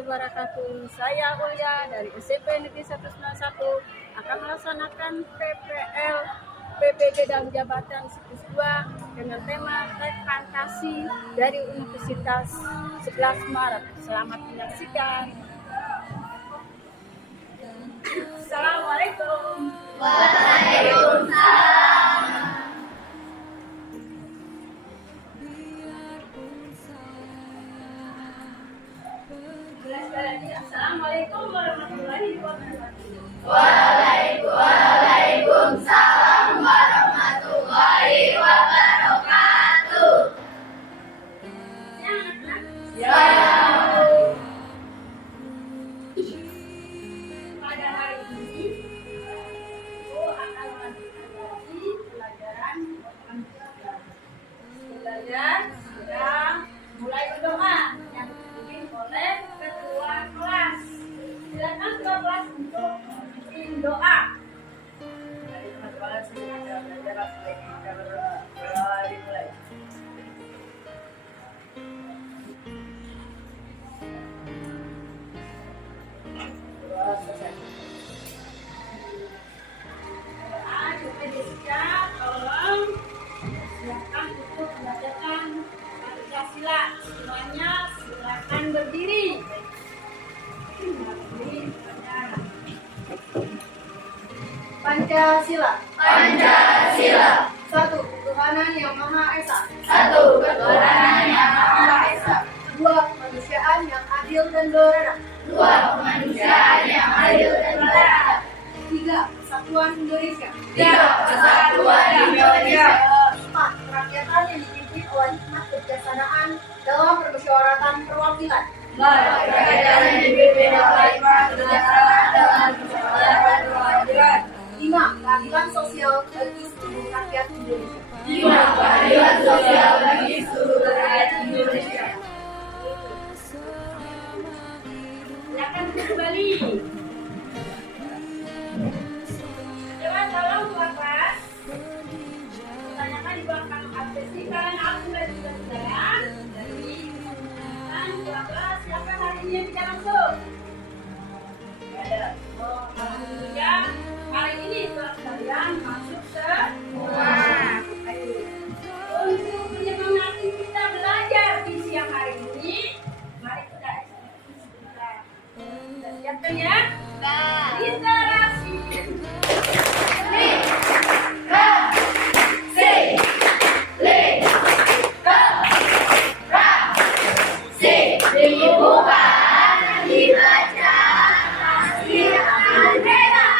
warahmatullahi wabarakatuh. Saya Ulya dari SMP Negeri 191 akan melaksanakan PPL PBB dan Jabatan Siklus 2 dengan tema Rekantasi dari Universitas 11 Maret. Selamat menyaksikan. Assalamualaikum. Waalaikumsalam. Assalamualaikum warahmatullahi wabarakatuh. Waalaikumsalam warahmatullahi wabarakatuh. Ya. Pada hari ini aku akan mempelajari pelajaran belajar sudah mulai berdoa yang dipimpin oleh ketua kelas. Silakan ketua kelas untuk memimpin doa. Mari teman-teman kita belajar lagi kita berdoa dimulai. Doa selesai. Doa kita disiap, tolong silakan untuk membacakan Pancasila. Semuanya silakan berdiri. Pancasila. Pancasila. Satu, ketuhanan yang Maha Esa. Satu, ketuhanan yang Maha Esa. Dua, kemanusiaan yang adil dan beradab. Dua, kemanusiaan yang adil dan beradab. Tiga, kesatuan Indonesia. Tiga, kesatuan Indonesia. Empat, kerakyatan yang dipimpin oleh hikmat kebijaksanaan dalam permusyawaratan perwakilan. Kerakyatan yang dipimpin oleh hikmat kebijaksanaan dalam permusyawaratan perwakilan. Lima, keadilan sosial bagi seluruh rakyat Indonesia. Lima, keadilan sosial bagi seluruh rakyat Indonesia. Silakan kembali. Coba tolong keluar kelas. Tanyakan di belakang absesi karena aku sudah saudara. Jadi kan keluar kelas. Siapa hari ini yang tidak masuk? Tidak ada. Oh, alhamdulillah. Hari ini kelas kalian masuk semua. Ayo. Untuk menyemangati kita belajar di siang hari ini, mari kita eksekusi sebentar. Siapkan ya? Literasi. Bukan dibaca pasti akan bebas.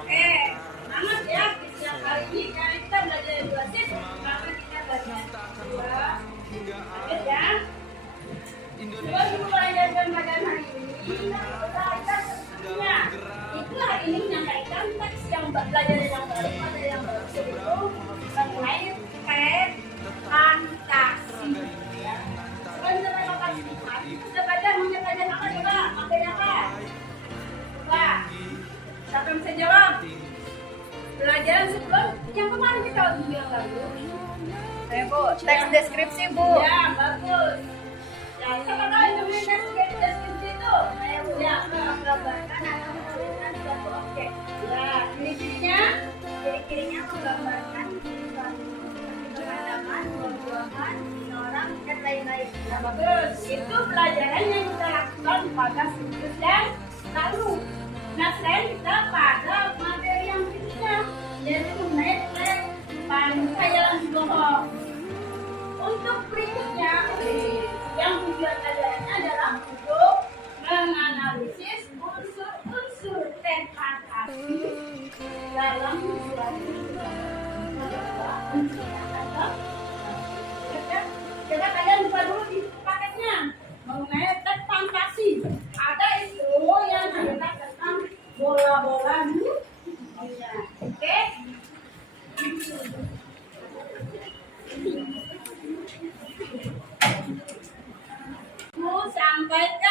Oke, semangat ya di siang hari ini karena kita belajar dua shift. Pertama kita belajar dua. Lanjut ya. Coba dulu pelajaran pada hari ini kita tentunya itu hari ini menyampaikan teks yang belajar yang baru pada yang baru itu mengenai terkait fantasi. Ya. Sebelum kita melakukan kita baca punya pelajaran apa coba? Materi apa? Coba. Siapa yang bisa jawab? Pelajaran sebelum yang kemarin kita bilang lalu. Saya Bu, teks deskripsi Bu. Ya, bagus. Ya, siapa tahu yang namanya deskripsi itu? Saya punya menggambarkan atau menuliskan suatu objek. Ya, ciri-cirinya menggambarkan suatu pemandangan, perjuangan, orang dan lain-lain. Ya, bagus. Itu pelajaran yang kita lakukan pada siklus yang lalu. Nah, sekarang kita pada materi yang ketiga, yaitu mengenai Pancasila bohong. Untuk berikutnya, yang tujuan pelajarannya adalah untuk menganalisis unsur-unsur rekantasi dalam suatu Coba kalian buka dulu di paketnya mengenai teks fantasi. Ada itu yang cerita tentang bola-bola dunia. Oke? Mau sampaikan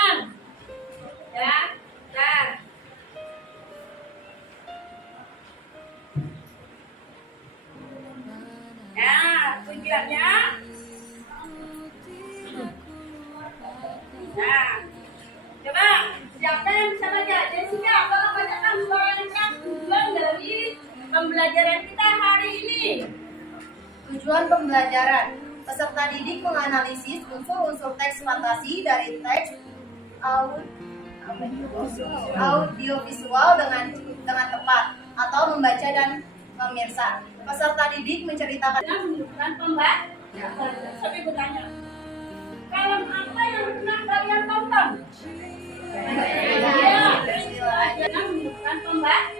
pembelajaran. Peserta didik menganalisis unsur-unsur teks fantasi dari teks audiovisual dengan tepat atau membaca dan memirsa. Peserta didik menceritakan Dengan menunjukkan pembaca. Tapi bertanya, film apa yang pernah kalian tonton? Dengan menunjukkan pembaca.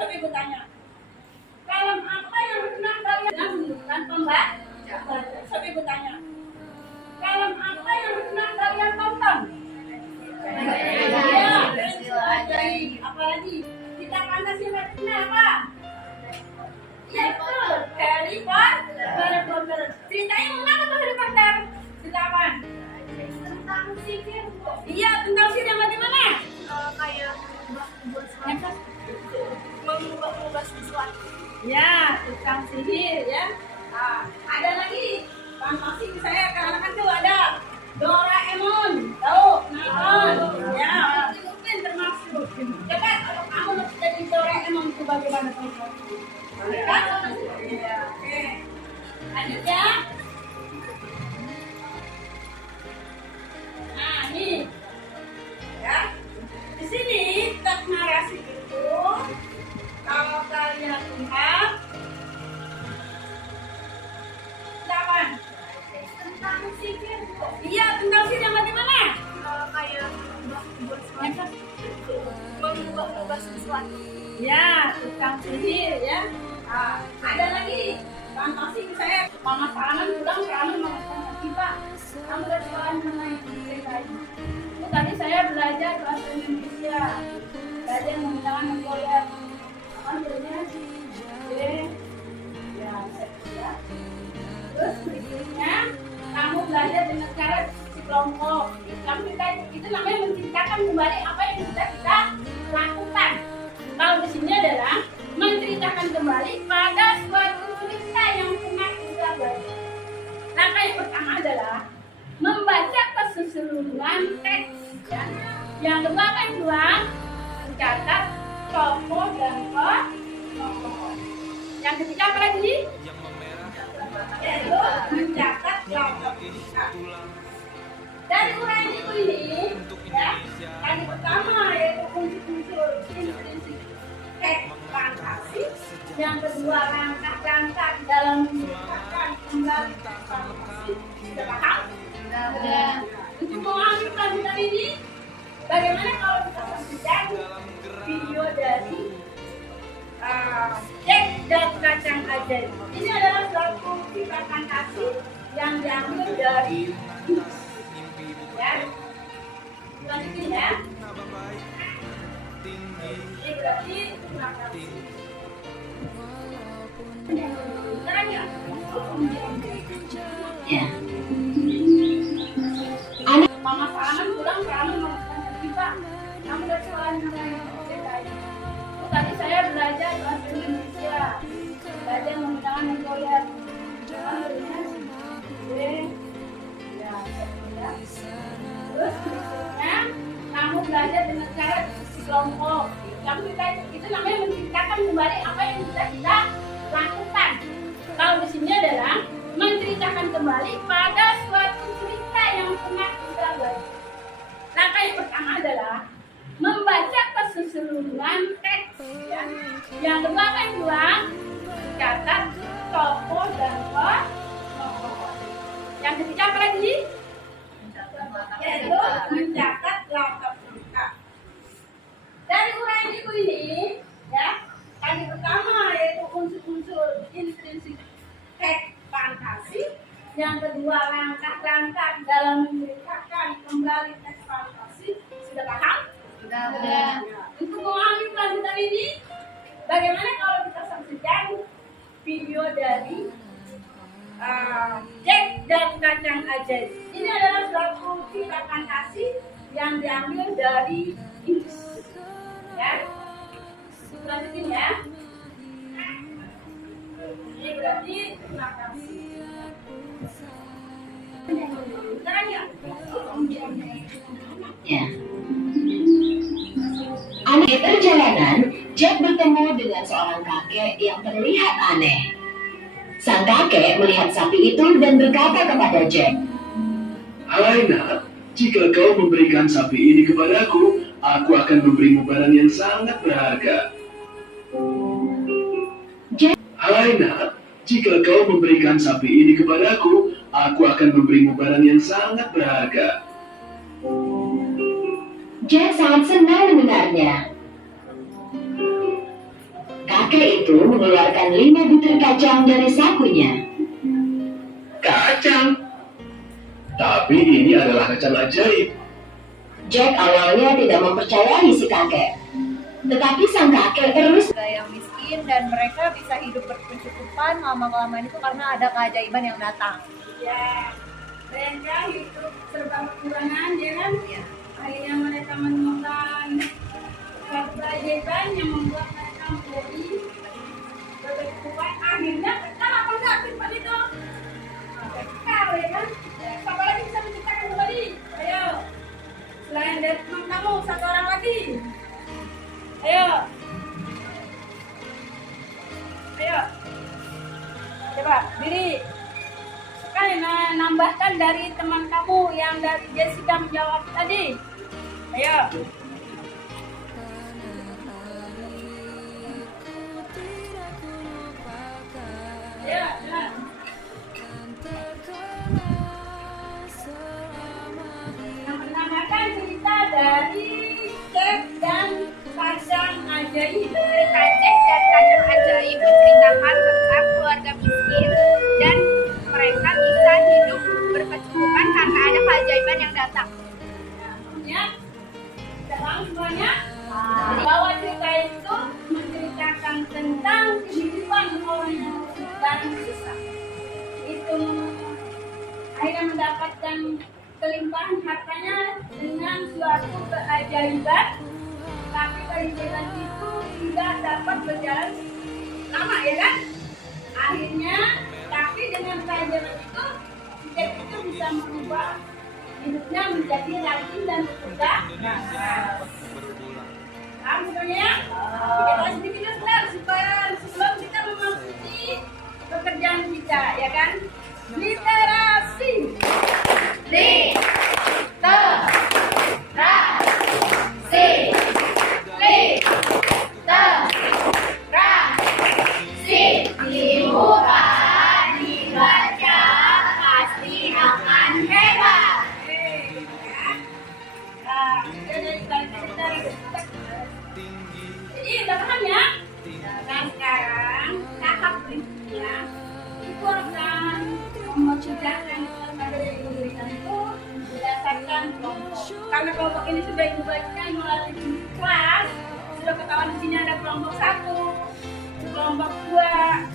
Tapi bertanya, film apa yang pernah kalian? Dengan menunjukkan pembaca. Tapi bertanya, film apa yang pernah kalian tonton? Apalagi kita fantasi berikutnya apa? Iya betul, Harry Potter. Ceritanya mengenai tuh Harry Potter? Cerita apa? Tentang sihir. Iya, tentang sihir yang bagaimana? kayak mengubah sesuatu. Ya, tentang sihir ya. Nah, ada lagi fantasi saya karena tuh ada Doraemon, tahu? Nonton. Ya, mungkin termasuk. Coba kalau kamu mau jadi Doraemon itu bagaimana tuh? Iya. Oke. Lanjut ya. Nah, nih. Ya. Di sini teks narasi itu kalau kalian lihat tentang sihir. Iya, tentang sihir yang bagaimana? Kayak mengubah sesuatu. Ya, tentang sihir ya. Nah, ada lagi fantasi saya mama salaman pulang kamu mengatakan kita kamu restoran mengenai cerita ini. Tadi saya belajar bahasa Indonesia, belajar menggunakan menggoyang apa namanya? Ya, saya. Terus berikutnya kamu belajar dengan cara diskusi kelompok. Kamu kita itu namanya menciptakan kembali apa yang sudah kita lakukan. Kalau di sini adalah menceritakan kembali pada suatu cerita yang pernah kita baca. Langkah yang pertama adalah membaca keseluruhan teks. Ya. Yang kedua apa yang kedua? Mencatat tokoh dan tokoh. Yang ketiga apa lagi? Yaitu mencatat tokoh. Dari uraian itu ini, ya, yang pertama yaitu unsur-unsur intrinsik teks fantasi, yang kedua langkah-langkah dalam menciptakan kembali teks fantasi. Sudah paham? Sudah. Untuk memahami pelajaran ini, bagaimana kalau kita saksikan video dari Jack dan Kacang Ajaib? Ini adalah suatu cerita fantasi yang diambil dari ya. Lanjutin ya. Ini berarti ya. Mama salaman pulang kamu mengatakan kita kamu restoran cerita ini. Tadi saya belajar bahasa Indonesia, belajar menggunakan menggoyang. Terus berikutnya kamu belajar dengan cara diskusi kelompok. Kamu kita itu namanya menciptakan kembali apa yang sudah kita lakukan. Kalau di sini adalah menceritakan kembali pada suatu cerita yang pernah kita baca. Langkah yang pertama adalah membaca keseluruhan teks. Ya. Yang kedua apa yang kedua? Catat tokoh dan tokoh. Yang ketiga apa lagi? Yaitu mencatat latar belakang. Dari uraian ibu ini, ya, yang pertama yaitu unsur-unsur intrinsik teks fantasi, yang kedua langkah-langkah dalam menciptakan kembali teks fantasi. Sudah paham? Sudah. Untuk memahami pelajaran ini, bagaimana kalau kita saksikan video dari Jack dan Kacang Ajaib? Ini adalah suatu cerita fantasi yang diambil dari Inggris. Ya, lanjutin ya. Ini berarti fantasi. Sekarang ya. Ya. Aneh perjalanan, Jack bertemu dengan seorang kakek yang terlihat aneh. Sang kakek melihat sapi itu dan berkata kepada Jack, Hai nak, jika kau memberikan sapi ini kepadaku, aku akan memberimu barang yang sangat berharga. Jack, Hai nak, jika kau memberikan sapi ini kepadaku, aku akan memberimu barang yang sangat berharga. Jack sangat senang mendengarnya. Kakek itu mengeluarkan 5 butir kacang dari sakunya. Kacang? Tapi ini adalah kacang ajaib. Jack awalnya tidak mempercayai si kakek. Tetapi sang kakek terus Yang miskin dan mereka bisa hidup berkecukupan lama-kelamaan itu karena ada keajaiban yang datang. Ya, mereka hidup serba kekurangan, ya kan? Akhirnya mereka menemukan keajaiban yang membuat mereka menjadi berkecukupan. Akhirnya kekal apa enggak seperti itu? Kekal, ya kan? Siapa lagi bisa menciptakan kembali? Ayo, selain dari teman kamu, satu orang lagi. Ayo, ayo, coba diri. Kan nambahkan dari teman kamu yang dari Jessica menjawab tadi. Ayo. Ayo, jalan. Menambahkan cerita dari Jack dan kacang ajaib. Jack dan kacang ajaib menceritakan tentang keluarga miskin dan mereka bisa hidup berkecukupan karena ada keajaiban yang datang. Ya, dalam semuanya bahwa cerita itu menceritakan tentang kehidupan orang yang dan susah. Itu akhirnya mendapatkan kelimpahan hartanya dengan suatu keajaiban, tapi keajaiban itu tidak dapat berjalan lama, ya kan? Akhirnya, tapi dengan keajaiban itu, Jack itu bisa merubah hidupnya menjadi rajin dan bekerja. Paham sebenarnya? Kita sedikit sebentar supaya sebelum kita memasuki pekerjaan kita, ya kan? Literasi. Dibuka, dibaca, pasti akan hebat. Nah, jadi udah paham ya? Nah, sekarang tahap berikutnya itu akan memudahkan kepada yang memberikan itu berdasarkan kelompok. Karena kelompok ini sudah dibagikan melalui kelas, sudah ketahuan di sini ada kelompok 1, kelompok 2,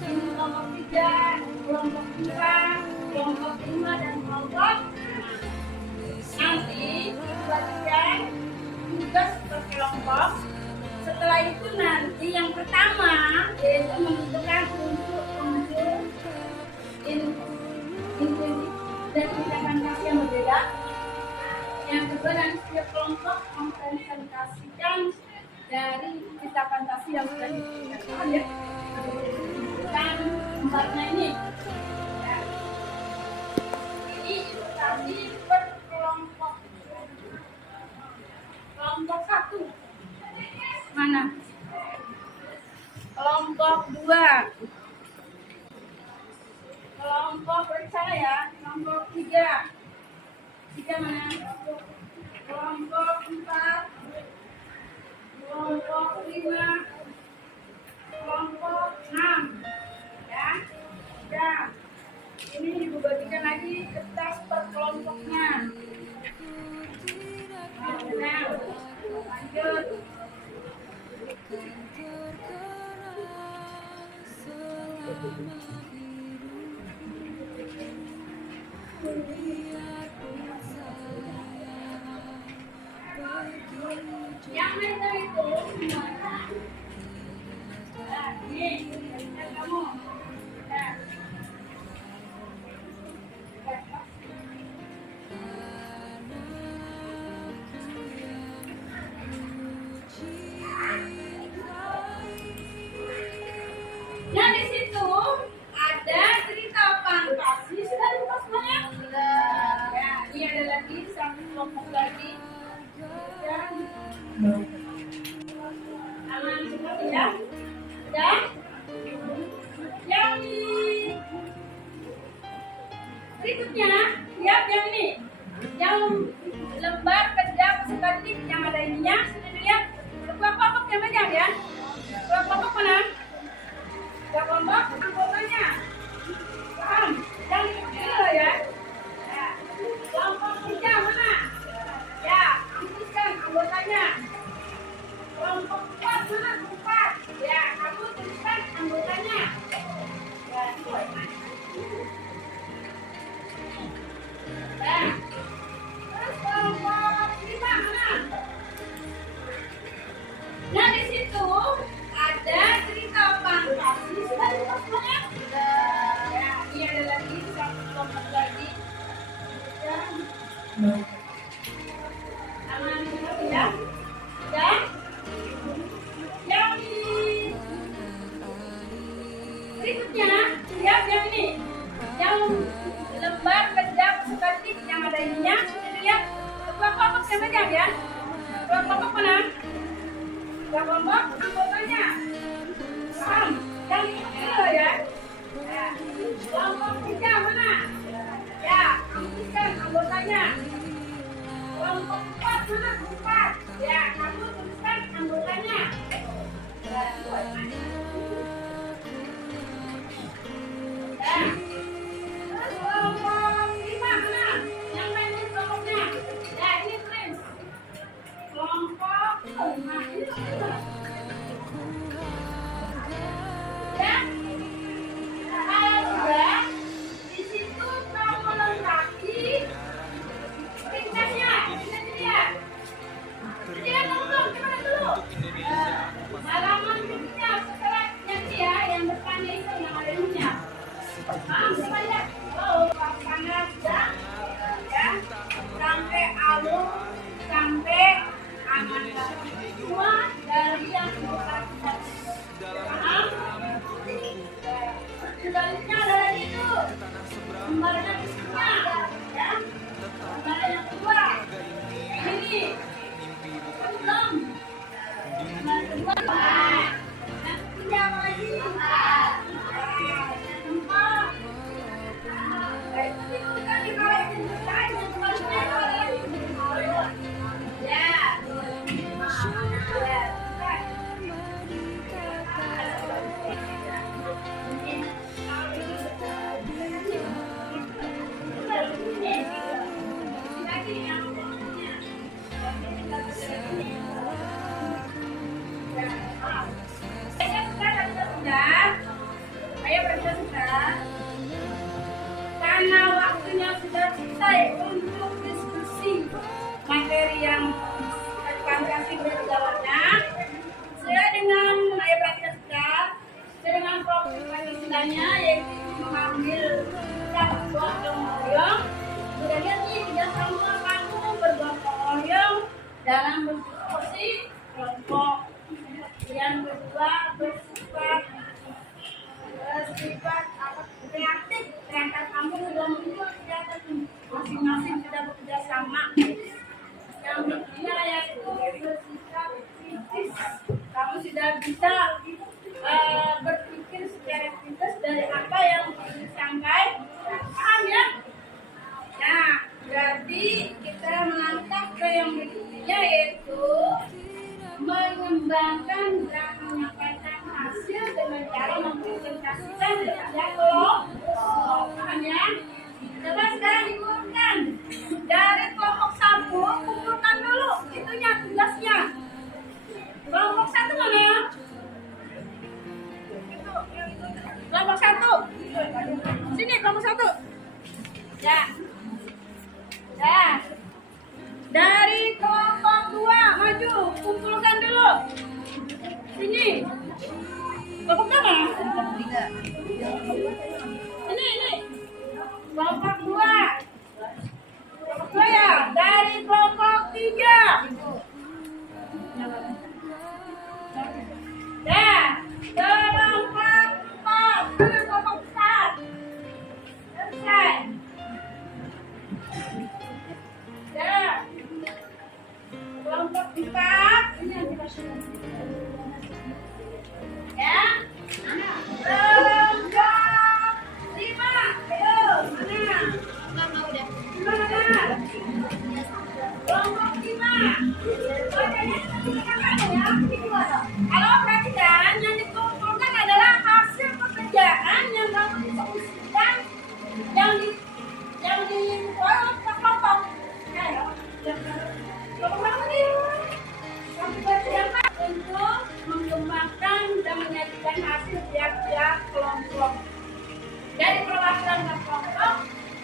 ini kelompok 3, kelompok 4, kelompok 5 dan kelompok 6. Nanti dibagikan tugas per kelompok. Setelah itu nanti yang pertama yaitu menentukan unsur dan tindakan kasih yang berbeda. Yang kedua, nanti setiap kelompok mempresentasikan dari cerita fantasi yang sudah diberikan, ya. Dan tempatnya ini. Ya. Ini ilustrasi per kelompok. Kelompok 1. Mana? Kelompok 2. Kelompok percaya. Kelompok 3. 3 mana? Kelompok 4. Kelompok 5. Kelompok 6. Ya. Sudah. Ini dibagikan lagi kertas per kelompoknya. Nah, lanjut. Yang mereka itu semuanya. Nah, ini lihat kamu. Nah. Nah, di situ ada kelompok lagi. Dan aman semua ya. Dan yang berikutnya, lihat yang ini, yang lembar kerja peserta yang ada ininya, sudah dilihat. Kelompok yang megang ya. Kelompok mana? Kelompok anggotanya. Paham? Yang itu ya. Kelompok kerja mana? Ya, tuliskan anggotanya. Kelompok 4 mana? 4. Ya, kamu tuliskan anggotanya. Ya, terus kelompok 5 mana? Nah, di situ ada cerita fantasi. Sudah lupa semuanya? Ya, ini ada lagi satu kelompok lagi. Aman semua ya. Dan yang berikutnya, lihat yang ini, yang lembar kerja peserta yang ada ininya, sudah dilihat. Kelompok yang megang ya. Kelompok mana? Kelompok anggotanya. Paham? Yang itu ya. Kelompok kerja mana? Ya, tuliskan anggotanya. Kelompok 4 mana? 4. Ya, kamu tuliskan anggotanya. Terus kelompok 5 mana? Yang main kelompoknya. Ya, ini tulis. Kelompok 5 ini ya. Sudah di situ kamu lengkapi ringkasnya. Bisa dilihat. Dilihat dong, gimana dulu? Halaman berikutnya setelah nyanyi ya, yang depannya itu yang ada ininya. Coba lihat. Oh, pasangan sudah ya, sampai alur sampai aman. Semua dari yang bukan paham? Sebaliknya ada itu. Lembarnya di sini ya. Lembar yang kedua. Ini. Belum. Lembar kedua. Yang ketiga apa lagi? Yang keempat. Itu kan dibalikin selesai. Yang sebaliknya apa lagi? Ya. Karena waktunya sudah selesai untuk diskusi materi yang akan kasih berjalannya, saya dengan Ayah Prasetya, saya dengan Prof. Pancasila-nya yaitu mengambil satu gotong royong. Sudah lihat nih kerjasama kamu bergotong royong dalam berdiskusi kelompok. Yang kedua bersifat kreatif, karena kamu sudah muncul kelihatan masing-masing sudah bekerja sama. Yang berikutnya yaitu bersifat kritis, kamu sudah bisa berpikir secara kritis dari apa yang disampaikan. Paham ya? Nah, berarti kita menangkap ke yang berikutnya yaitu mengembangkan dan menyampaikan hasil dengan cara mempresentasikan ya kelompok. Paham ya? Coba sekarang dikurangkan dari kelompok 1, kumpulkan dulu itunya tugasnya. Kelompok 1 mana? Kelompok 1. Sini kelompok 1. Ya. Ya. Dari kelompok 2 maju, kumpulkan dulu. Sini. Kelompok berapa? Kelompok 3. Ini. Kelompok 2. Kelompok 2 ya. Dari kelompok 3. Ya. Kelompok 4. Kelompok 4. Selesai. Ya. Ya. 4, 5. Ayo, mana? Mama udah. Mana? Kelompok 5. Kalau perhatikan, yang dikumpulkan adalah hasil pekerjaan yang kamu diskusikan, yang dikelompok ke kelompok. Kelompok berapa nih? Kelompok berapa? Untuk mengembangkan dan menyajikan hasil tiap-tiap kelompok. Dari perwakilan kelompok,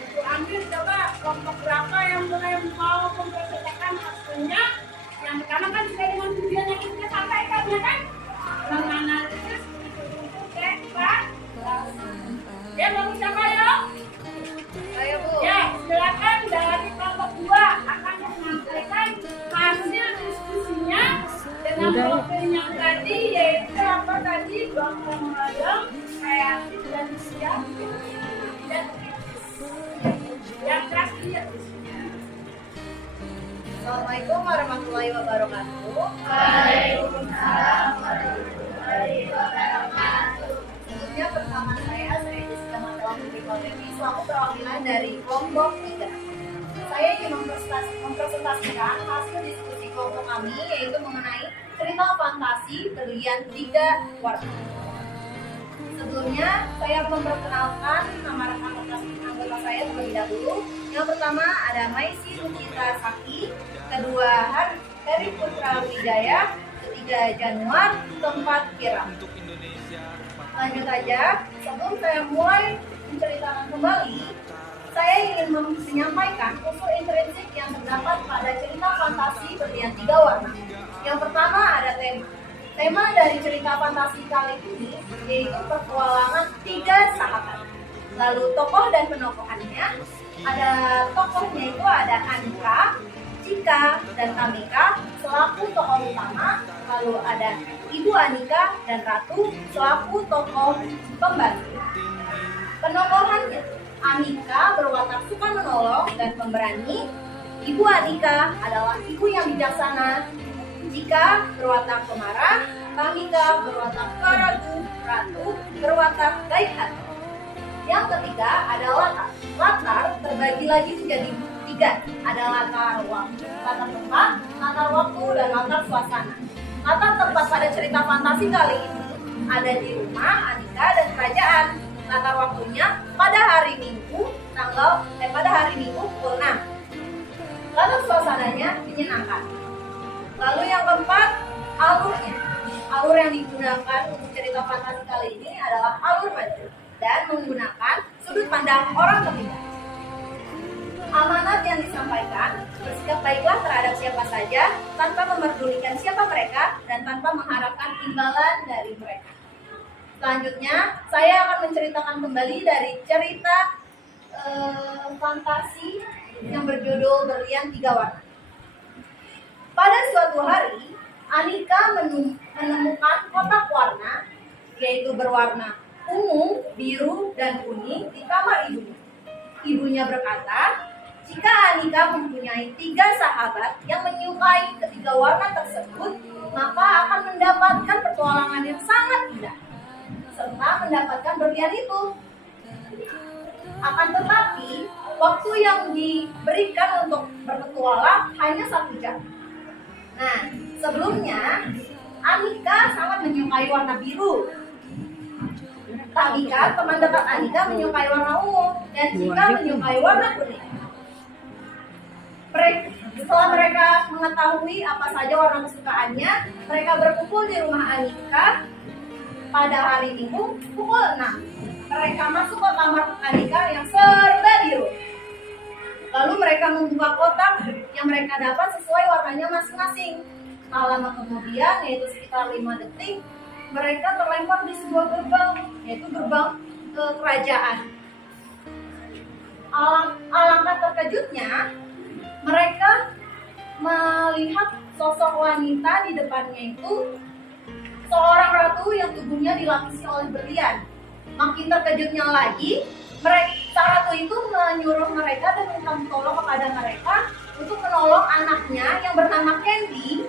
itu ambil coba kelompok berapa yang mulai mau memperkerjakan hasilnya. Yang pertama kan sudah dengan tujuan yang kita sampaikan, ya kan? Menganalisis kehidupan. Ya, bagus siapa ya? Ayo Bu. Ya, silakan dari kelompok 2 akan menyampaikan hasil diskusinya dengan profil yang tadi, yaitu apa tadi? Gotong royong, kreatif dan siap. Dan yang terakhir. Assalamualaikum warahmatullahi wabarakatuh. Waalaikumsalam warahmatullahi wabarakatuh. Sebelumnya pertama saya Jessica Mandala Putri Pawlevi selaku perwakilan dari kelompok 3. Saya ingin mempresentasikan hasil diskusi kelompok kami, yaitu mengenai cerita fantasi berlian 3 warna. Sebelumnya saya memperkenalkan nama rekan-rekan anggota saya terlebih dahulu. Yang pertama ada Maisi Lucita Saki, kedua Heri Putra Wijaya, ketiga Januar, keempat Kiram. Lanjut aja, sebelum saya mulai menceritakan kembali, saya ingin menyampaikan unsur intrinsik yang terdapat pada cerita fantasi berlian 3 warna. Yang pertama ada tema. Tema dari cerita fantasi kali ini yaitu petualangan 3 sahabat. Lalu tokoh dan penokohannya, ada tokohnya itu ada Anika, Cika, dan Kamika selaku tokoh utama. Lalu ada Ibu Anika dan Ratu selaku tokoh pembantu. Penokohannya, Anika berwatak suka menolong dan pemberani. Ibu Anika adalah ibu yang bijaksana. Cika berwatak pemarah. Kamika berwatak ratu. Ratu berwatak baik hati. Yang ketiga ada latar. Latar terbagi lagi menjadi 3. Ada latar waktu, latar tempat, latar waktu, dan latar suasana. Latar tempat pada cerita fantasi kali ini ada di rumah Anika dan kerajaan. Latar waktunya pada hari Minggu pada hari Minggu pukul 6. Latar suasananya menyenangkan. Lalu yang keempat, alurnya. Alur yang digunakan untuk cerita fantasi kali ini adalah alur maju dan menggunakan sudut pandang orang ketiga. Amanat yang disampaikan, bersikap baiklah terhadap siapa saja tanpa memperdulikan siapa mereka dan tanpa mengharapkan imbalan dari mereka. Selanjutnya, saya akan menceritakan kembali dari cerita fantasi yang berjudul Berlian 3 Warna. Pada suatu hari, Anika menemukan kotak warna, yaitu berwarna ungu, biru, dan kuning di kamar ibunya. Ibunya berkata, jika Anika mempunyai 3 sahabat yang menyukai ketiga warna tersebut, maka akan mendapatkan petualangan yang sangat indah, serta mendapatkan berlian itu. Akan tetapi, waktu yang diberikan untuk berpetualang hanya 1 jam. Nah, sebelumnya Anika sangat menyukai warna biru. Kamika, teman dekat Anika, menyukai warna ungu, dan Cika menyukai warna kuning. Setelah mereka mengetahui apa saja warna kesukaannya, mereka berkumpul di rumah Anika pada hari Minggu pukul 6. Mereka masuk ke kamar Anika yang serba biru. Lalu mereka membuka kotak yang mereka dapat sesuai warnanya masing-masing. Tak lama kemudian, yaitu sekitar 5 detik, mereka terlempar di sebuah gerbang, yaitu gerbang ke kerajaan. Alangkah terkejutnya, mereka melihat sosok wanita di depannya itu seorang ratu yang tubuhnya dilapisi oleh berlian. Makin terkejutnya lagi, sang ratu itu menyuruh mereka dan minta tolong kepada mereka untuk menolong anaknya yang bernama Candy.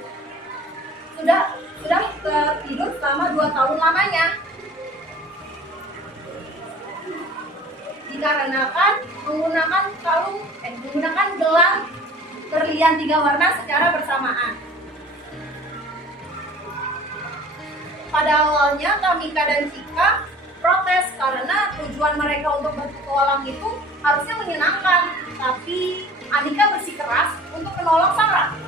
tertidur selama 2 tahun lamanya. Dikarenakan menggunakan gelang berlian 3 warna secara bersamaan. Pada awalnya Tamika dan Chika protes karena tujuan mereka untuk berpetualang itu harusnya menyenangkan, tapi Anika bersikeras untuk menolong sang ratu.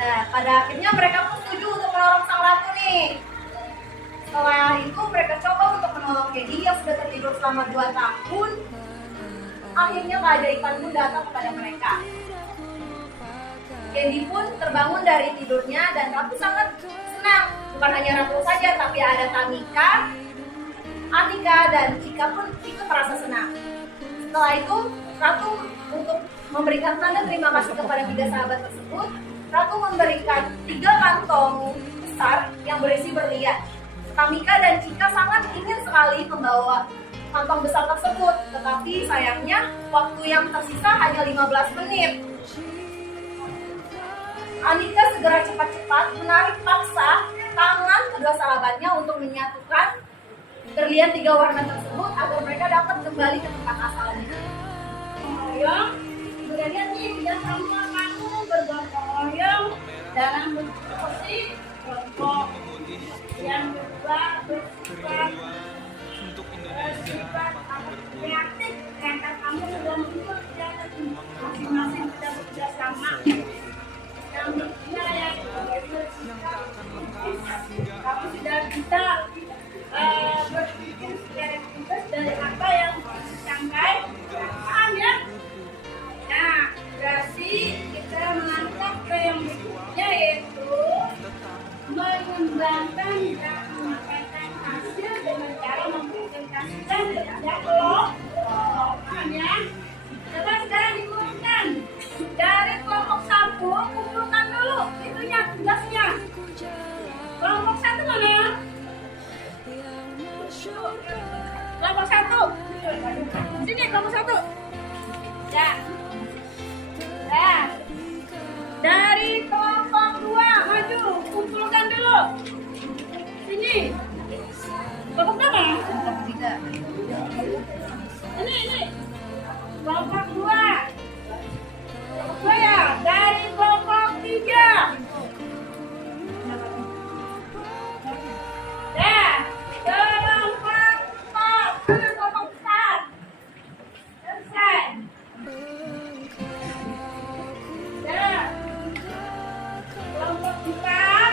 Nah, pada akhirnya mereka pun setuju untuk menolong sang ratu nih. Setelah itu mereka coba untuk menolong Candy yang sudah tertidur selama 2 tahun. Akhirnya keajaiban pun datang kepada mereka. Candy pun terbangun dari tidurnya dan ratu sangat senang. Bukan hanya ratu saja, tapi ada Tamika, Anika, dan Chika pun ikut merasa senang. Setelah itu, ratu untuk memberikan tanda terima kasih kepada 3 sahabat tersebut, ratu memberikan 3 kantong besar yang berisi berlian. Tamika dan Chika sangat ingin sekali membawa kantong besar tersebut, tetapi sayangnya waktu yang tersisa hanya 15 menit. Anika segera cepat-cepat menarik paksa tangan kedua sahabatnya untuk menyatukan berlian 3 warna tersebut agar mereka dapat kembali ke tempat asalnya. Royong, berlian ini tidak sama kamu bergotong royong dalam posisi kelompok. Yang kedua bersifat kreatif, karena kamu sudah muncul masing-masing sudah bekerja sama. Yang ketiga yang kamu sudah bisa berpikir secara kritis dari apa yang disangkai. Paham ya? Nah, berarti kita menangkap yang berikutnya yaitu mengembangkan dan menyampaikan hasil dengan cara mempresentasikan kepada kelompok. Paham ya? Coba sekarang dikumpulkan. Dari kelompok 1, kumpulkan dulu itunya, tugasnya. Kelompok 1 mana? Kelompok 1. Sini kelompok 1. Ya. Ya. Dari kelompok 2 maju, kumpulkan dulu. Sini. Kelompok berapa? Kelompok 3. Ini. Kelompok 2. Kelompok 2 ya. Dari kelompok 3. Ya. Kelompok 4. Mana kelompok besar? Selesai. Ya. Kelompok 4.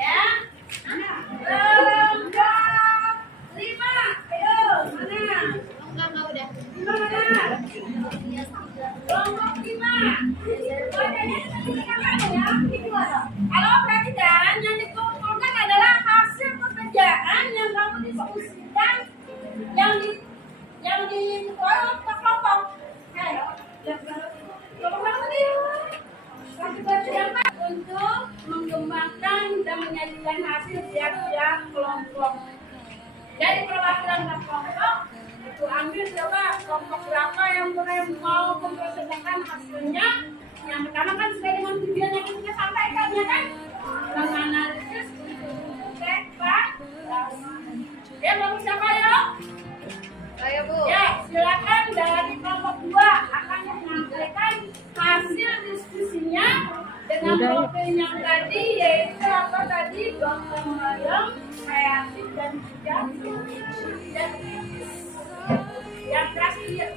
Ya. Kelompok 5. Ayo, mana? Enggak udah. 5 mana? Kelompok 5. Kalau perhatikan, yang dikumpulkan adalah hasil pekerjaan yang kamu diskusikan, yang dikelola kelompok. Kelompok berapa tadi? Untuk mengembangkan dan menyajikan hasil tiap-tiap kelompok. Dari perwakilan kelompok, itu ambil coba kelompok berapa yang mau mempresentasikan hasilnya. Yang pertama kan sesuai dengan tujuan yang kita sampaikan, ya kan? Menganalisis ya, kelompok siapa ya? Saya Bu. Ya, silakan dari kelompok 2 akan menyampaikan hasil diskusinya dengan topik yang tadi, yaitu apa tadi? Gotong royong, kreatif dan kreatif. Dan yang terakhir.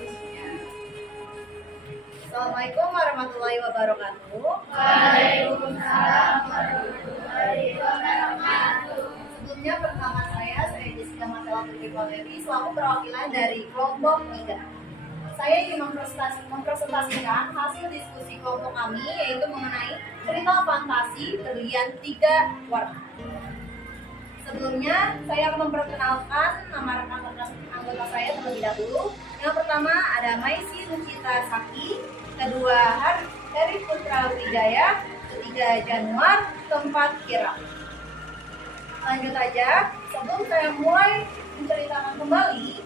Assalamualaikum warahmatullahi wabarakatuh. Waalaikumsalam warahmatullahi wabarakatuh. Sebelumnya pertama saya Jessica Matela Putri Valeri selaku perwakilan dari kelompok 3. Saya ingin mempresentasikan hasil diskusi kelompok kami yaitu mengenai cerita fantasi berlian 3 warna. Sebelumnya saya akan memperkenalkan nama rekan-rekan anggota saya terlebih dahulu. Yang pertama ada Maisi Lucita Saki, kedua Heri Putra Wijaya, ketiga Januar, keempat Kira. Lanjut aja, sebelum saya mulai menceritakan kembali,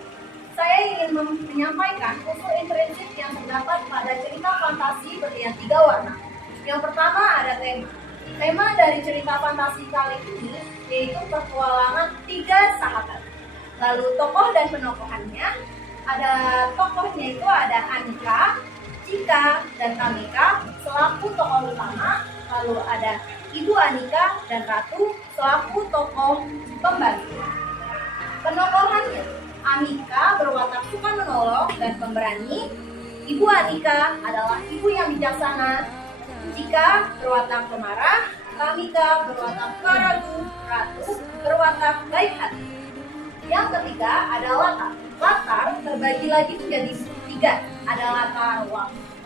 saya ingin menyampaikan unsur intrinsik yang terdapat pada cerita fantasi berlian 3 warna. Yang pertama ada tema. Tema dari cerita fantasi kali ini yaitu petualangan 3 sahabat. Lalu tokoh dan penokohannya, ada tokohnya itu ada Anika, Cika, dan Tamika selaku tokoh utama. Lalu ada Ibu Anika dan Ratu selaku tokoh pembantu. Penokohannya, Anika berwatak suka menolong dan pemberani. Ibu Anika adalah ibu yang bijaksana. Cika berwatak pemarah. Tamika berwatak peragu. Ratu berwatak baik hati. Yang ketiga adalah latar terbagi lagi menjadi 3. Ada latar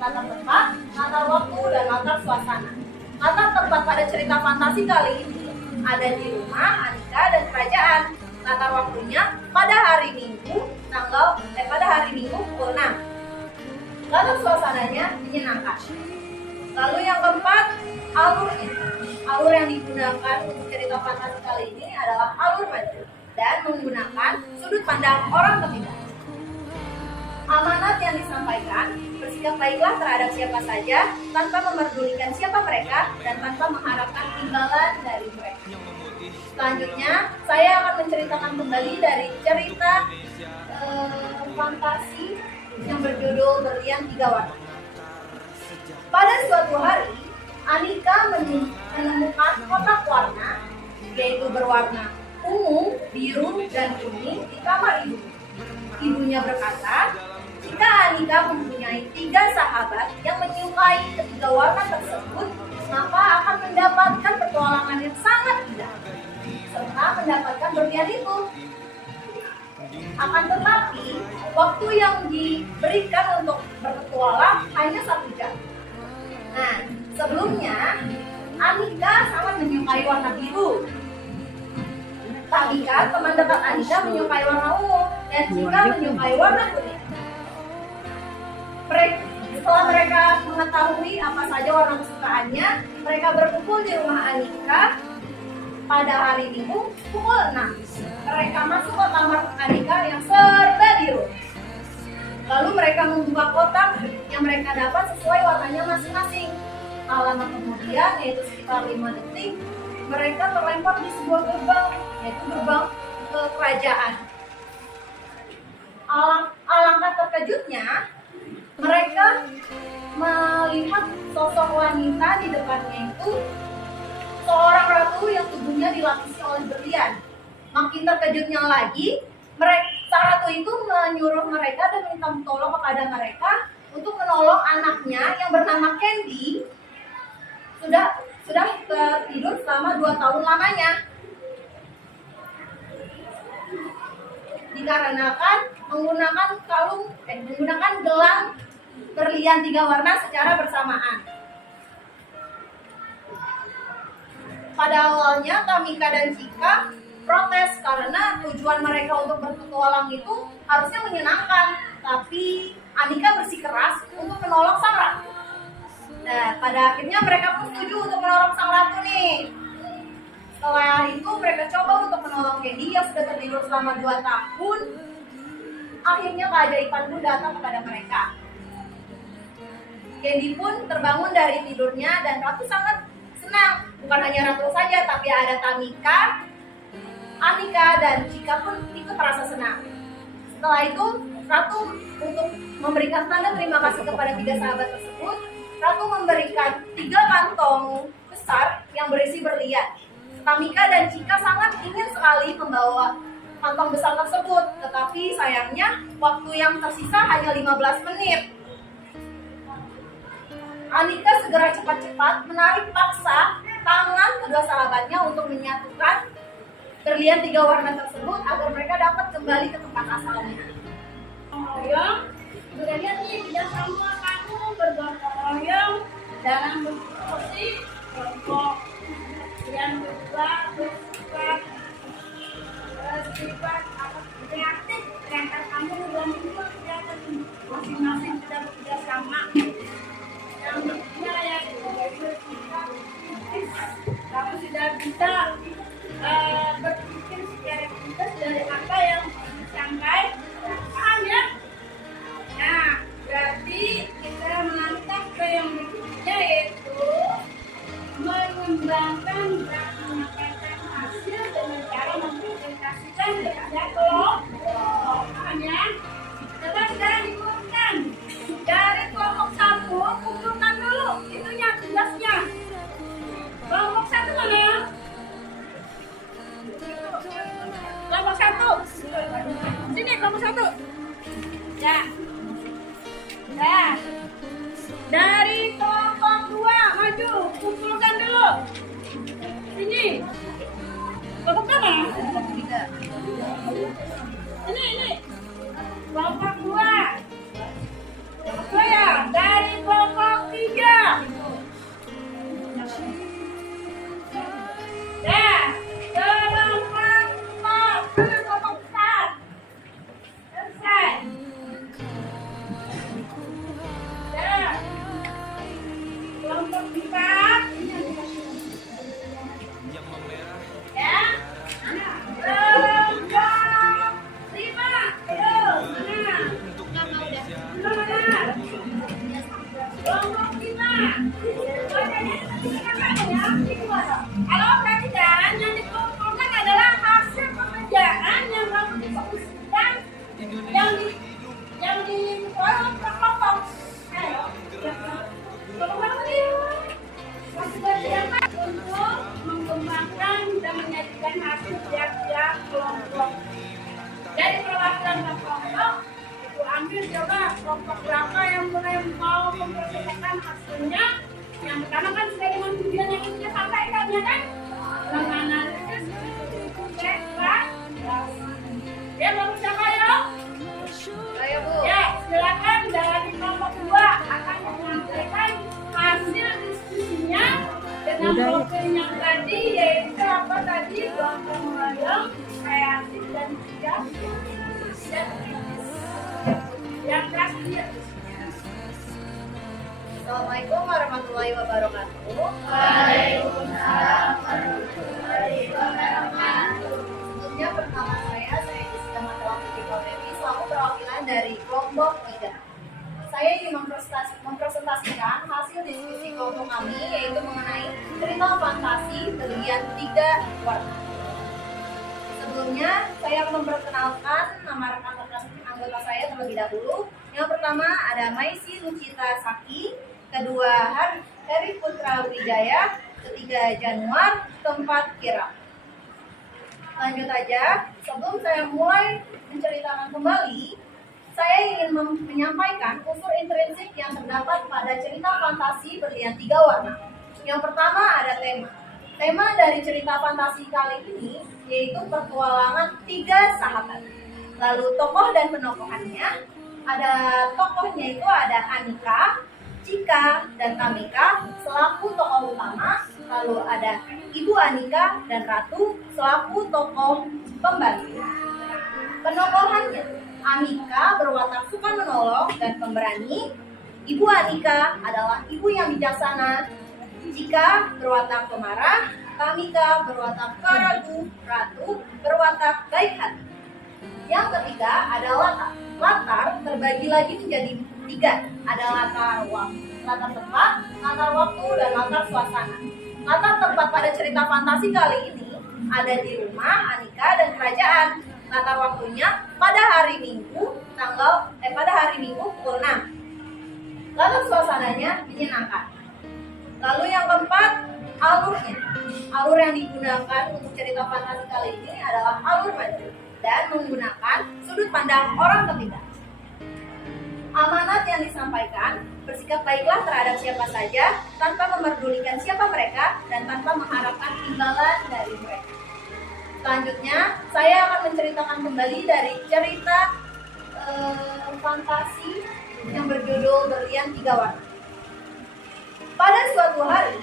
tempat, latar waktu, dan latar suasana. Latar tempat pada cerita fantasi kali ini ada di rumah Anika dan kerajaan. Latar waktunya pada hari Minggu pada hari Minggu pukul 6. Latar suasananya menyenangkan. Lalu yang keempat, alurnya. Alur yang digunakan untuk cerita fantasi kali ini adalah alur maju dan menggunakan sudut pandang orang ketiga. Amanat yang disampaikan, bersikap baiklah terhadap siapa saja tanpa memerdulikan siapa mereka dan tanpa mengharapkan imbalan dari mereka. Selanjutnya, saya akan menceritakan kembali dari cerita fantasi yang berjudul Berlian 3 Warna. Pada suatu hari, Anika menemukan kotak warna, yaitu berwarna ungu, biru, dan kuning di kamar ibu. Ibunya berkata, jika Anika mempunyai 3 sahabat yang menyukai ketiga warna tersebut, maka akan mendapatkan petualangan yang sangat indah, serta mendapatkan berlian itu. Akan tetapi, waktu yang diberikan untuk berpetualang hanya 1 jam. Nah, sebelumnya, Anika sangat menyukai warna biru. Tamika, teman dekat Anika, menyukai warna ungu, dan Cika menyukai warna kuning. Setelah mereka mengetahui apa saja warna kesukaannya, mereka berkumpul di rumah Anika pada hari Minggu pukul 6. Mereka masuk ke kamar Anika yang serba biru. Lalu mereka membuka kotak yang mereka dapat sesuai warnanya masing-masing. Tak lama kemudian, yaitu sekitar 5 detik, mereka terlempar di sebuah gerbang, yaitu gerbang ke kerajaan. Alangkah terkejutnya, mereka melihat sosok wanita di depannya itu seorang ratu yang tubuhnya dilapisi oleh berlian. Makin terkejutnya lagi, sang ratu itu menyuruh mereka dan minta tolong kepada mereka untuk menolong anaknya yang bernama Candy sudah tidur selama 2 tahun lamanya. Dikarenakan menggunakan gelang berlian 3 warna secara bersamaan. Pada awalnya Tamika dan Cika protes karena tujuan mereka untuk berpetualang itu harusnya menyenangkan, tapi Anika bersikeras untuk menolong sang ratu. Nah, pada akhirnya mereka pun setuju untuk menolong sang ratu nih. Setelah itu mereka coba untuk menolong Candy yang sudah tertidur selama 2 tahun. Akhirnya keajaiban pun datang kepada mereka. Candy pun terbangun dari tidurnya dan ratu sangat senang. Bukan hanya ratu saja, tapi ada Tamika, Anika, dan Cika pun ikut merasa senang. Setelah itu, ratu untuk memberikan tanda terima kasih kepada 3 sahabat tersebut, ratu memberikan 3 kantong besar yang berisi berlian. Tamika dan Cika sangat ingin sekali membawa kantong besar tersebut, tetapi sayangnya waktu yang tersisa hanya 15 menit. Anika segera cepat-cepat menarik paksa tangan kedua sahabatnya untuk menyatukan berlian 3 warna tersebut agar mereka dapat kembali ke tempat asalnya. Royong, berlian nih tidak sama kamu bergotong royong dalam berfungsi kelompok yang bersifat kreatif, sedangkan kamu dan juga masing-masing sudah bekerja sama. Yang berikutnya yaitu bersifat kritis. Kamu sudah bisa berpikir secara kritis dari apa yang disampaikan. Paham ya? Nah, berarti kita menantang ke yang berikutnya yaitu mengembangkan dan menyampaikan hasil dengan cara mempresentasikan kepada kelompokannya. Coba sekarang dikumpulkan dari kelompok 1, kumpulkan dulu itunya tugasnya. Kelompok 1 mana? Kelompok 1. Sini kelompok 1. Ya. Ya. Dari kelompok 2 maju, kumpulkan dulu. Sini. Kelompok mana? Ini. Kelompok 2. Kelompok 2 ya. Dari kelompok 3. Ya. Kelompok 4. Selesai. Ya. Kelompok 4. Ya. Kelompok 5. Ayo. Mana? Kelompok 5. Kalau perhatikan, yang dikumpulkan adalah hasil pekerjaan yang kamu diskusikan yang dikeluarkan per kelompok. Ayo, kelompok ini untuk mengembangkan dan menyajikan hasil tiap-tiap kelompok. Dari perwakilan per kelompok itu ambil coba kelompok berapa yang mulai mau mempresentasikan hasilnya. Yang pertama kan sudah dengan tujuan yang ingin disampaikan ya kan? Menganalisis ya baru siapa ya? Ayo Bu. Ya silakan dari kelompok 2 akan menyampaikan hasil diskusinya dengan profil yang tadi yaitu apa tadi? Gotong royong, kreatif dan bijak dan kritis. Yang terakhir. Assalamualaikum warahmatullahi wabarakatuh. Waalaikumsalam warahmatullahi wabarakatuh. Sebelumnya pertama saya Jessica Matawati Kaulemi selaku perwakilan dari kelompok 3. Saya ingin mempresentasikan hasil diskusi kelompok kami yaitu mengenai cerita fantasi berlian 3 warna. Sebelumnya saya akan memperkenalkan nama rekan-rekan anggota saya terlebih dahulu. Yang pertama ada Maisi Lucita Saki, kedua Heri Putra Wijaya, ketiga Januar, keempat Kira. Lanjut aja, sebelum saya mulai menceritakan kembali, saya ingin menyampaikan unsur intrinsik yang terdapat pada cerita fantasi berlian 3 warna. Yang pertama ada tema. Tema dari cerita fantasi kali ini yaitu petualangan 3 sahabat. Lalu tokoh dan penokohannya, ada tokohnya itu ada Anika, Cika, dan Kamika selaku tokoh utama. Lalu ada Ibu Anika dan Ratu selaku tokoh pembantu. Penokohannya, Anika berwatak suka menolong dan pemberani. Ibu Anika adalah ibu yang bijaksana. Cika berwatak pemarah. Kamika berwatak peragu. Ratu berwatak baik hati. Yang ketiga adalah latar terbagi lagi menjadi 3. Ada latar tempat, latar waktu, dan latar suasana. Latar tempat pada cerita fantasi kali ini ada di rumah Anika dan kerajaan. Latar waktunya pada hari Minggu pukul 6. Latar suasananya menyenangkan. Lalu yang keempat, alurnya. Alur yang digunakan untuk cerita fantasi kali ini adalah alur maju dan menggunakan sudut pandang orang ketiga. Amanat yang disampaikan, bersikap baiklah terhadap siapa saja tanpa memerdulikan siapa mereka dan tanpa mengharapkan imbalan dari mereka. Selanjutnya, saya akan menceritakan kembali dari cerita fantasi yang berjudul Berlian 3 Warna. Pada suatu hari,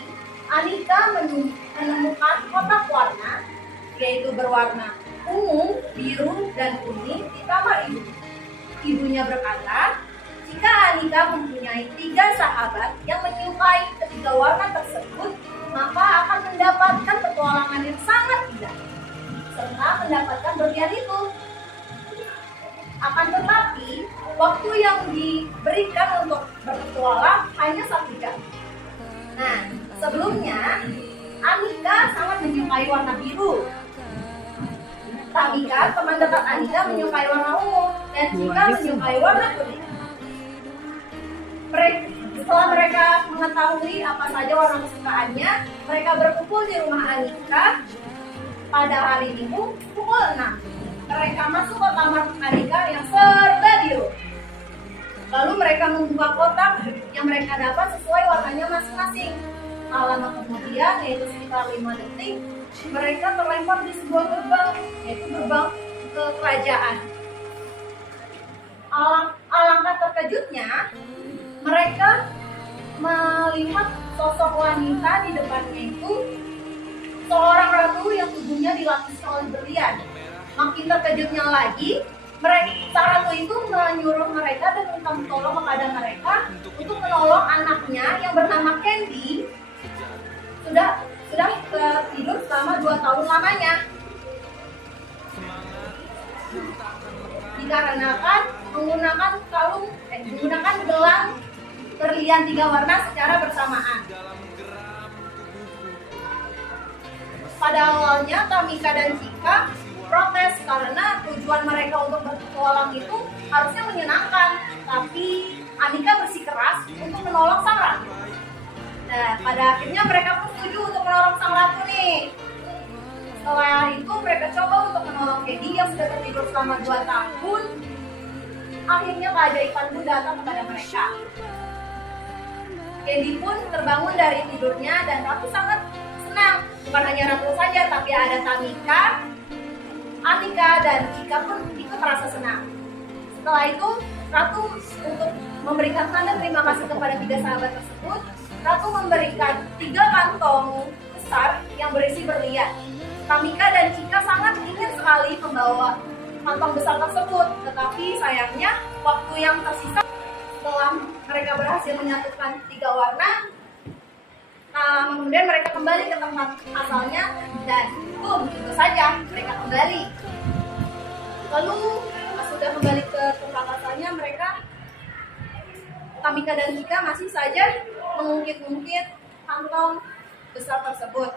Anika menemukan kotak warna, yaitu berwarna ungu, biru, dan kuning di kamar ibu. Ibunya berkata, jika Anika mempunyai 3 sahabat yang menyukai ketiga warna tersebut, maka akan mendapatkan petualangan yang sangat indah, serta mendapatkan berlian itu. Akan tetapi, waktu yang diberikan untuk berpetualang hanya 1 jam. Nah, sebelumnya, Anika menyukai warna biru. Tamika, teman dekat Anika, menyukai warna ungu, dan Cika menyukai warna kuning. Setelah mereka mengetahui apa saja warna kesukaannya, mereka berkumpul di rumah Anika pada hari Minggu pukul 6. Mereka masuk ke kamar Anika yang serba biru. Lalu mereka membuka kotak yang mereka dapat sesuai warnanya masing-masing. Tak lama kemudian, yaitu sekitar 5 detik, mereka terlempar di sebuah gerbang, yaitu gerbang ke kerajaan. Alangkah terkejutnya, mereka melihat sosok wanita di depannya itu seorang ratu yang tubuhnya dilapisi oleh berlian. Makin terkejutnya lagi, sang ratu itu menyuruh mereka dan minta tolong kepada mereka untuk menolong anaknya yang bernama Candy sudah tidur selama 2 tahun lamanya. Dikarenakan menggunakan gelang berlian 3 warna secara bersamaan. Pada awalnya Tamika dan Cika protes karena tujuan mereka untuk berpetualang itu harusnya menyenangkan, tapi Anika bersikeras untuk menolong sang ratu. Nah, pada akhirnya mereka pun setuju untuk menolong sang ratu nih. Setelah itu mereka coba untuk menolong Candy yang sudah tertidur selama 2 tahun. Akhirnya keajaiban pun datang kepada mereka. Candy pun terbangun dari tidurnya dan ratu sangat senang. Bukan hanya ratu saja, tapi ada Tamika, Anika, dan Cika pun ikut merasa senang. Setelah itu, ratu untuk memberikan tanda terima kasih kepada 3 sahabat tersebut, ratu memberikan 3 kantong besar yang berisi berlian. Tamika dan Cika sangat ingin sekali membawa kantong besar tersebut, tetapi sayangnya waktu yang tersisa setelah mereka berhasil menyatukan 3 warna, kemudian mereka kembali ke tempat asalnya dan tentu saja mereka kembali. Lalu sudah kembali ke tempat asalnya, mereka Tamika dan Cika masih saja mengungkit-ungkit kantong besar tersebut.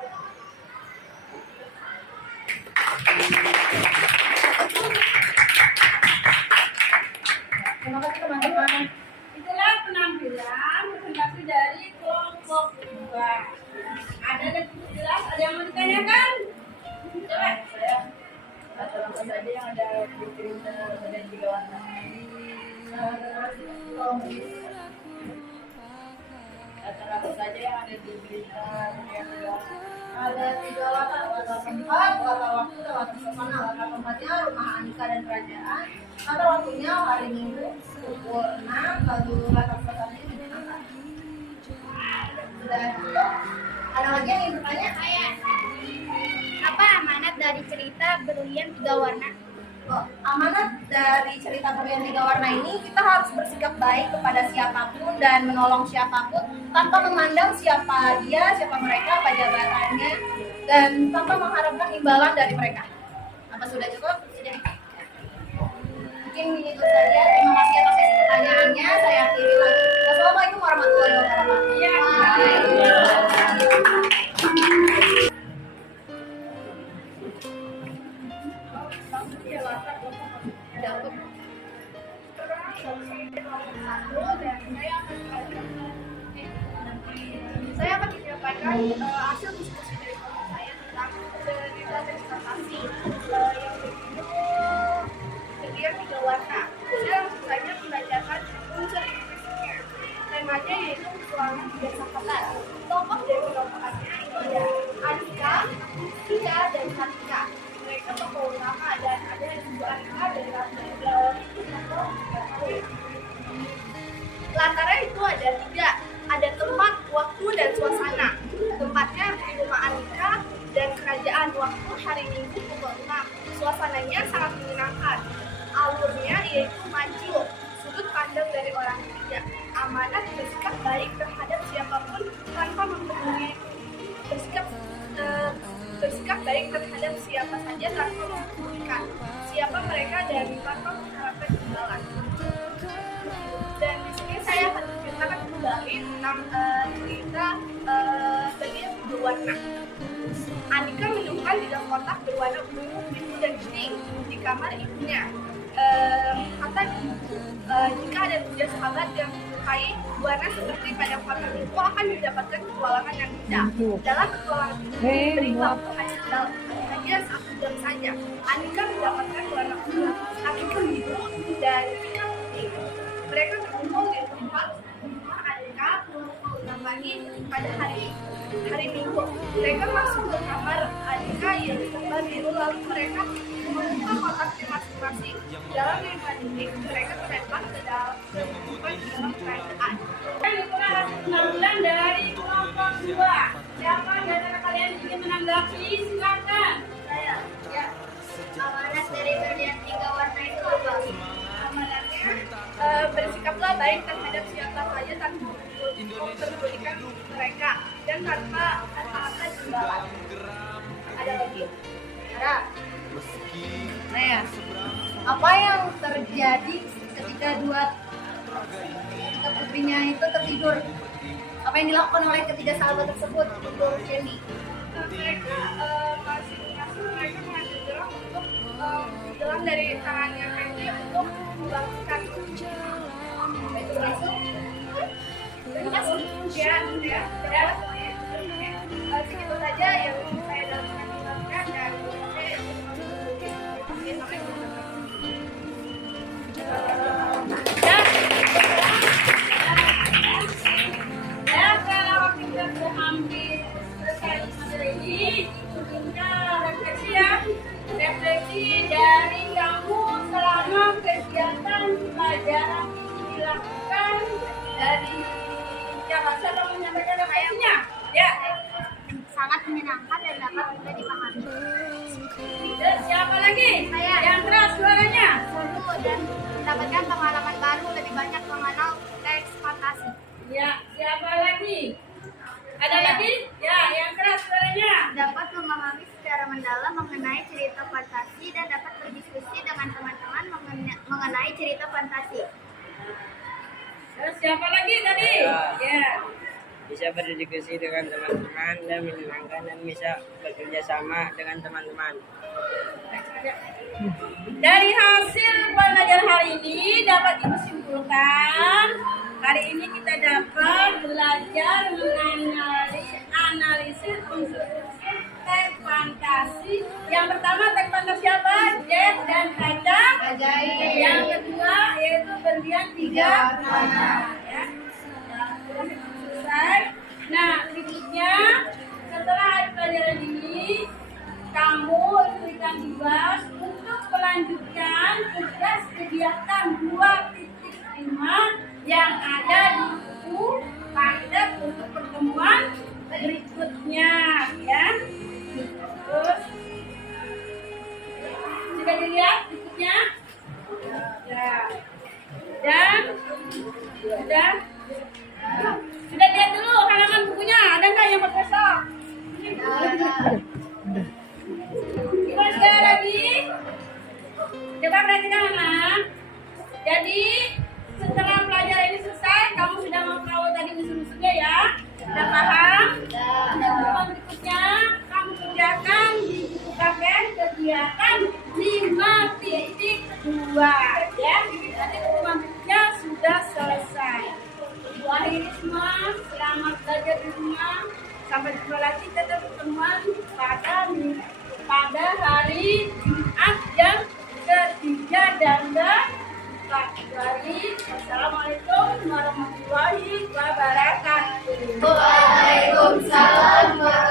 Terima kasih teman-teman. Itulah penampilan presentasi dari kelompok 2. Ada dan jelas, ada yang mau ditanyakan? Coba. Apa saja yang ada di cerita dan 3 warna? Apa saja yang ada di berita yang 3 warna? Ada 3 warna, warna tempat, warna waktu, dan warna suasana. Warna tempatnya rumah Anika dan kerajaan. Warna waktunya hari Minggu pukul 6, lalu warna suasananya menyenangkan. Sudah cukup? Ada lagi yang ingin bertanya? Apa amanat dari cerita berlian 3 warna? Amanat dari cerita berlian 3 warna ini, kita harus bersikap baik kepada siapapun dan menolong siapapun tanpa memandang siapa dia, siapa mereka, apa jabatannya, dan tanpa mengharapkan imbalan dari mereka. Apa sudah cukup? Sudah. Mungkin itu saja. Terima kasih atas sesi pertanyaannya. Saya akhiri lagi. Wassalamualaikum warahmatullahi wabarakatuh. Saya akan menyampaikan hasil diskusi dari kelompok saya tentang cerita presentasi yang berjudul berlian 3 warna. Saya langsung saja membacakan unsur intisnya. Temanya yaitu petualangan 3 sahabat. Tokoh dari kelompokannya itu ada Anika, Cika, dan Tamika. Mereka tokoh utama dan ada juga Anika dan Tamika. Latarnya itu ada 3. Ada tempat, waktu, dan suasana. Tempatnya di rumah Anika dan kerajaan, waktu hari Minggu pukul 6. Suasananya sangat menyenangkan. Alurnya yaitu maju, sudut pandang dari orang ketiga. Amanat bersikap baik terhadap siapapun tanpa mempengaruhi. Bersikap baik terhadap siapa saja tanpa mempedulikan siapa mereka dan tanpa mengharapkan imbalan. Dan di sini saya akan menceritakan kembali tentang cerita berlian 3 warna. Andika menemukan 3 kotak berwarna ungu, biru, dan kuning di kamar ibunya. Kata jika ada 3 sahabat yang menyukai warna seperti pada kotak itu akan mendapatkan petualangan yang indah. Dalam petualangan ini beri waktu hanya 1 jam saja. Andika mendapatkan warna ungu, Andika biru, dan Tika kuning. Mereka berkumpul di tempat rumah Andika pagi pada hari Minggu. Mereka masuk ke kamar Andika yang serba biru, lalu mereka membuka kotaknya masing-masing. Dalam 5 detik, mereka terlempar ke dalam kerajaan. Penampilan dari kelompok 2. Siapa di antara kalian ingin menanggapi? Silakan. Saya, Ya. amanat dari berlian 3 warna itu apa? Amanatnya bersikaplah baik terhadap siapa saja tanpa memperdulikan mereka dan tanpa kata-kata jembalan. Ada lagi? Ada. Saya, apa yang terjadi ketika putrinya itu tertidur? Apa yang dilakukan oleh ketiga sahabat tersebut menurut Candy? Mereka masing-masing mereka mengambil gelang untuk gelang dari tangannya Candy untuk membangunkan. Itu masuk. Terima kasih. Ya. Segitu saja yang saya dapat jelaskan dan saya Ya, kalau kita sudah hampir selesai materi ini, kita refleksi dari kamu selama kegiatan pelajaran ini dilakukan dari siapa mau menyampaikan refleksinya? Ya. sangat menyenangkan dan dapat mudah dipahami. Dan siapa lagi? Saya. Yang keras suaranya. Seru dan mendapatkan pengalaman baru, lebih banyak mengenal teks fantasi. Ya, siapa lagi? Ada lagi? Ya, yang keras suaranya. Dapat memahami secara mendalam mengenai cerita fantasi dan dapat berdiskusi dengan teman-teman mengenai cerita fantasi. Terus siapa lagi tadi? Ya. Bisa berdiskusi dengan teman-teman dan menyenangkan dan bisa bekerja sama dengan teman-teman. Dari hasil pelajaran hari ini dapat disimpulkan, hari ini kita dapat belajar menganalisis unsur-unsur teks fantasi. Yang pertama teks fantasi apa? Jet dan kaca. Ajaib. Yang kedua yaitu berlian 3 warna. Ya. Selesai. Nah, berikutnya setelah hari pelajaran ini kamu diberikan tugas untuk melanjutkan tugas kegiatan 2.5 yang ada di buku paket untuk pertemuan berikutnya, ya. Terus sudah dilihat bukunya? Ya. Dan sudah lihat dulu halaman bukunya, ada nggak yang berkesok? Kita sekali lagi, coba perhatikan anak. Jadi setelah pelajaran ini selesai, kamu sudah mau tahu tadi unsur-unsurnya ya? Sudah paham? Dan berikutnya kamu kerjakan di buku paket kegiatan 5.2 ya. Nanti pertemuan berikutnya sudah selesai. Akhiri semua, selamat belajar di rumah. Sampai jumpa lagi kita pertemuan pada hari Jumat jam ketiga dan keempat. Assalamualaikum warahmatullahi wabarakatuh. Waalaikumsalam warahmatullahi wabarakatuh.